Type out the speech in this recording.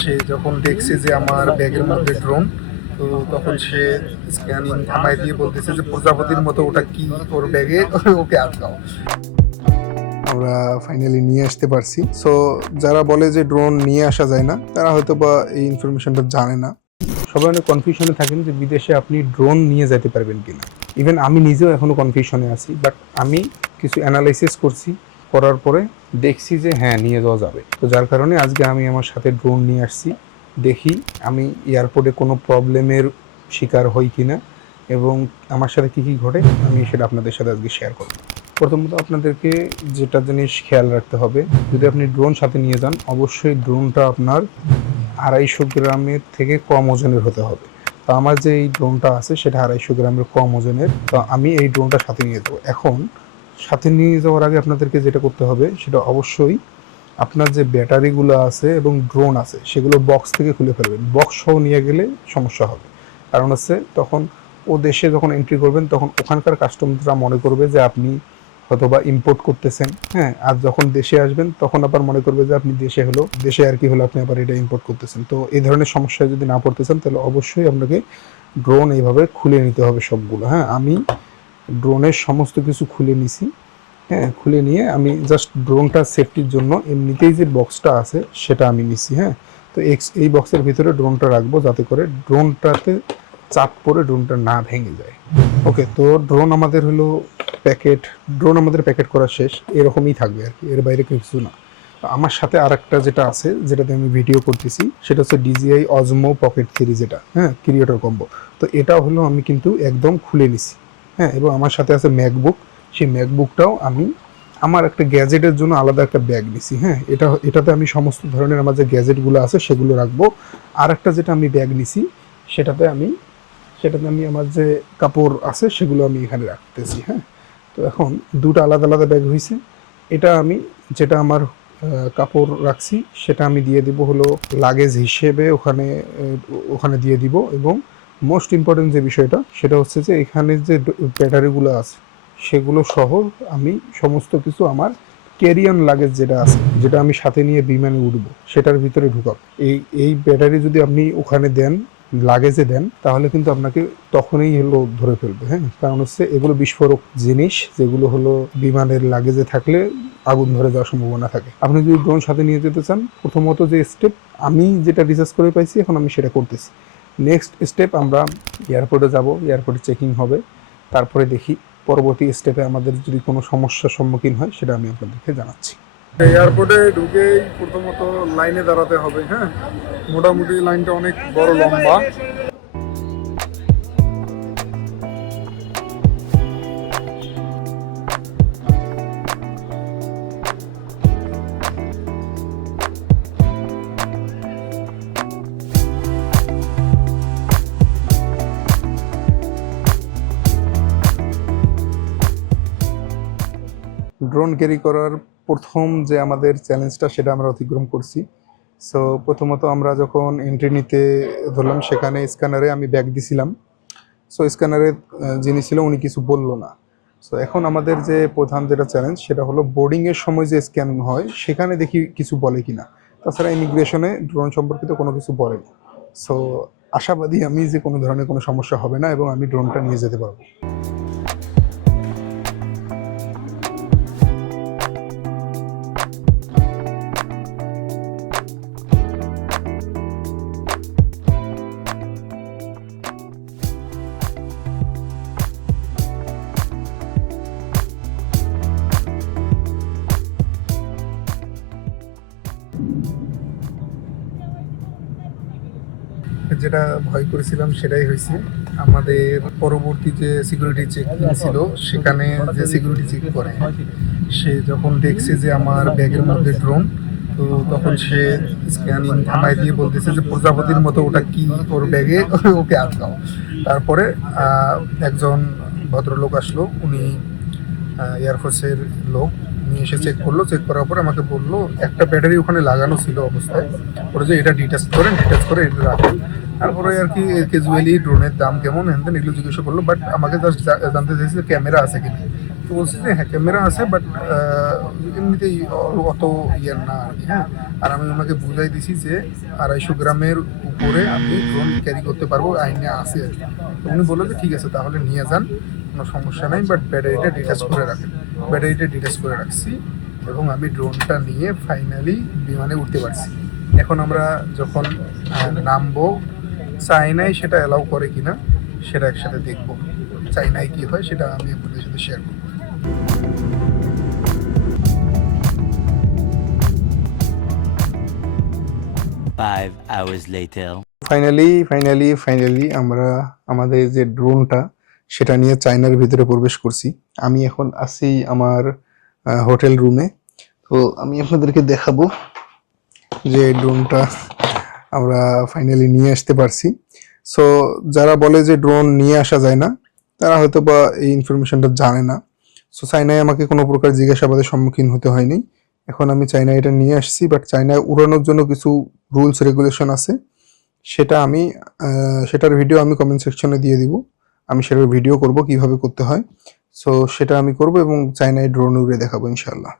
সে যখন দেখছে যে আমার ব্যাগের মধ্যে ড্রোন, তো তখন সে স্ক্যানিং থামায় দিয়ে বলতেছে যে প্রজাপতির মতো ওটা কি ওর ব্যাগে, ওকে আটকাও। আমরা ফাইনালি নিয়ে আসতে পারছি। সো যারা বলে যে ড্রোন নিয়ে আসা যায় না, তারা হয়তো বা এই ইনফরমেশনটা জানে না। সবাই অনেক কনফিউশনে থাকেন যে বিদেশে আপনি ড্রোন নিয়ে যেতে পারবেন কিনা। ইভেন আমি নিজেও এখনও কনফিউশনে আছি, বাট আমি কিছু অ্যানালাইসিস করছি, করার পরে দেখছি যে হ্যাঁ, নিয়ে যাওয়া যাবে। তো যার কারণে আজকে আমি আমার সাথে ড্রোন নিয়ে আসছি। দেখি আমি এয়ারপোর্টে কোনো প্রবলেমের শিকার হই কিনা এবং আমার সাথে কী কী ঘটে, আমি সেটা আপনাদের সাথে আজকে শেয়ার করব। প্রথমত আপনাদেরকে যেটা জিনিস খেয়াল রাখতে হবে, যদি আপনি ড্রোন সাথে নিয়ে যান, অবশ্যই ড্রোনটা আপনার 250 গ্রামের থেকে কম ওজনের হতে হবে। তো আমার যে এই ড্রোনটা আছে সেটা 250 গ্রামের কম ওজনের, তো আমি এই ড্রোনটা সাথে নিয়ে যাবো। এখন সাথে নিয়ে যাওয়ার আগে আপনাদেরকে যেটা করতে হবে সেটা অবশ্যই আপনার যে ব্যাটারিগুলো আছে এবং ড্রোন আছে সেগুলো বক্স থেকে খুলে ফেলবেন। বক্স সহ নিয়ে গেলে সমস্যা হবে, কারণ হচ্ছে তখন ও দেশে যখন এন্ট্রি করবেন তখন ওখানকার কাস্টমাররা মনে করবে যে আপনি অথবা ইম্পোর্ট করতেছেন, হ্যাঁ। আর যখন দেশে আসবেন তখন আবার মনে করবে যে আপনি দেশে আর কি হলো, আপনি আবার এটা ইম্পোর্ট করতেছেন। তো এই ধরনের সমস্যায় যদি না পড়তে চান তাহলে অবশ্যই আপনাকে ড্রোন এইভাবে খুলে নিতে হবে সবগুলো, হ্যাঁ। আমি ড্রোনের সমস্ত কিছু খুলে নিছি, হ্যাঁ। খুলে নিয়ে আমি জাস্ট ড্রোনটা সেফটির জন্য এমনিতেই যে বক্সটা আছে সেটা আমি নিছি, হ্যাঁ। তো এই বক্সের ভিতরে ড্রোনটা রাখবো যাতে করে ড্রোনটাতে চাপ পড়ে ড্রোনটা না ভেঙে যায়। ওকে, তো ড্রোন আমাদের প্যাকেট করা শেষ, এরকমই থাকবে আর কি, এর বাইরে কিছু না। আমার সাথে আর একটা যেটা আছে, যেটাতে আমি ভিডিও করতেছি, সেটা হচ্ছে DJI Osmo Pocket 3, যেটা হ্যাঁ ক্রিয়েটর কম্বো। তো এটা হলো আমি কিন্তু একদম খুলে নিছি, হ্যাঁ। এবং আমার সাথে আছে ম্যাকবুক, সেই ম্যাকবুকটাও আমি আমার একটা গ্যাজেটের জন্য আলাদা একটা ব্যাগ নিছি, হ্যাঁ। এটাতে আমি সমস্ত ধরনের আমার যে গ্যাজেটগুলো আছে সেগুলো রাখবো। আর একটা যেটা আমি ব্যাগ নিছি সেটাতে আমি আমার যে কাপড় আছে সেগুলো আমি এখানে রাখতেছি, হ্যাঁ। তো এখন দুটো আলাদা আলাদা ব্যাগ হয়েছে। এটা আমি যেটা আমার কাপড় রাখছি সেটা আমি দিয়ে দিব হলো লাগেজ হিসেবে, ওখানে দিয়ে দিব। এবং মোস্ট ইম্পর্টেন্ট যে বিষয়টা সেটা হচ্ছে যে এখানে যে ব্যাটারিগুলো আছে সেগুলো সহ আমি সমস্ত কিছু আমার ক্যারি অন লাগেজ যেটা আছে, যেটা আমি সাথে নিয়ে বিমানে উঠবো, সেটার ভিতরে ঢুকাব। এই ব্যাটারি যদি আপনি ওখানে দেন, লাগেজে দেন, তাহলে কিন্তু আপনাকে তখনই হলো ধরে ফেলবে, হ্যাঁ। কারণ হচ্ছে এগুলো বিস্ফোরক জিনিস, যেগুলো হলো বিমানের লাগেজে থাকলে আগুন ধরে যাওয়ার সম্ভাবনা থাকে। আপনি যদি ড্রোন সাথে নিয়ে যেতে চান, প্রথমত যে স্টেপ আমি যেটা রিসার্চ করে পাইছি, এখন আমি সেটা করতেছি। নেক্সট স্টেপ, আমরা এয়ারপোর্টে যাব, এয়ারপোর্টে চেকিং হবে, তারপরে দেখি পরবর্তী স্টেপে আমাদের যদি কোনো সমস্যার সম্মুখীন হয় সেটা আমি আপনাদেরকে জানাচ্ছি। এয়ারপোর্টে ঢুকেই প্রথমত লাইনে দাঁড়াতে হবে, হ্যাঁ। মোটামুটি লাইনটা অনেক বড় লম্বা। ড্রোন ক্যারি করার প্রথম যে আমাদের চ্যালেঞ্জটা সেটা আমরা অতিক্রম করছি। সো প্রথমত আমরা যখন এন্ট্রি নিতে ধরলাম, সেখানে স্ক্যানারে আমি ব্যাগ দিছিলাম। সো স্ক্যানারে যিনি ছিল উনি কিছু বললো না। সো এখন আমাদের যে প্রধান যেটা চ্যালেঞ্জ সেটা হলো বোর্ডিংয়ের সময় যে স্ক্যান হয় সেখানে দেখি কিছু বলে কিনা। তাছাড়া ইমিগ্রেশনে ড্রোন সম্পর্কিত কোনো কিছু বলেনি। সো আশাবাদী আমি যে কোনো ধরনের কোনো সমস্যা হবে না এবং আমি ড্রোনটা নিয়ে যেতে পারবো। যেটা ভয় করেছিলাম সেটাই হয়েছে। আমাদের পরবর্তী যে সিকিউরিটি চেক ছিল, সেখানে যে সিকিউরিটি চেক করে, সে যখন দেখছে যে আমার ব্যাগের মধ্যে ড্রোন, তো তখন সে স্ক্যানিং থামায় দিয়ে বলতেছে যে প্রজাপতির মতো ওটা কি ওর ব্যাগে, ওকে আটকাও। তারপরে একজন ভদ্রলোক আসলো, উনি এয়ারফোর্সের লোক, নিয়ে এসে চেক করলো। চেক করার পরে আমাকে বললো একটা ব্যাটারি ওখানে লাগানো ছিল অবস্থায়, ওরা যে এটা ডিটাচ করে এটা রাখেন। তারপরে আর কি ক্যাজুয়ালি ড্রোনের দাম কেমন হ্যান এগুলো জিজ্ঞাসা করলো, বাট আমাকে জাস্ট জানতে চাইছে ক্যামেরা আছে কিনা। তো বলছি যে হ্যাঁ ক্যামেরা আছে বাট এমনিতেই অত ইয়ে না আর কি। হ্যাঁ, আর আমি ওনাকে বুঝাই দিছি যে 250 গ্রামের উপরে আমি ড্রোন ক্যারি করতে পারবো, আইনে আছে আর কি। তো উনি বললো যে ঠিক আছে তাহলে নিয়ে যান, কোনো সমস্যা নাই, বাট ব্যাটারিটা ডিটাচ করে রাখেন। ব্যাটারিটা ডিটাচ করে রাখছি এবং আমি ড্রোনটা নিয়ে ফাইনালি বিমানে উঠতে পারছি। এখন আমরা যখন নামবো, চায়নায় সেটা অ্যালাউ করে কিনা সেটা একসাথে দেখবো। চায়নায় কি হয় সেটা আমি আপনাদের সাথে শেয়ার করবো। Five hours later. ফাইনালি আমরা আমাদের যে ড্রোনটা সেটা নিয়ে চায়নার ভিতরে প্রবেশ করছি। আমি এখন আছি আমার হোটেল রুমে। তো আমি আপনাদেরকে দেখাবো যে ড্রোনটা আমরা ফাইনালি নিয়ে আসতে পারছি। সো যারা বলে যে ড্রোন নিয়ে আসা যায় না, তারা হয়তো বা এই ইনফরমেশনটা জানে না। সো চায়নায় আমাকে কোনো প্রকার জিজ্ঞাসাবাদের সম্মুখীন হতে হয়নি। এখন আমি চায়নায় এটা নিয়ে আসছি, বাট চায়নায় উড়ানোর জন্য কিছু রুলস রেগুলেশন আছে। সেটার ভিডিও আমি কমেন্ট সেকশনে দিয়ে দিব। আমি সেটার ভিডিও করব কিভাবে করতে হয়। সো সেটা আমি করব এবং চায়নায় ড্রোন উড়ে দেখাবো ইনশাল্লাহ।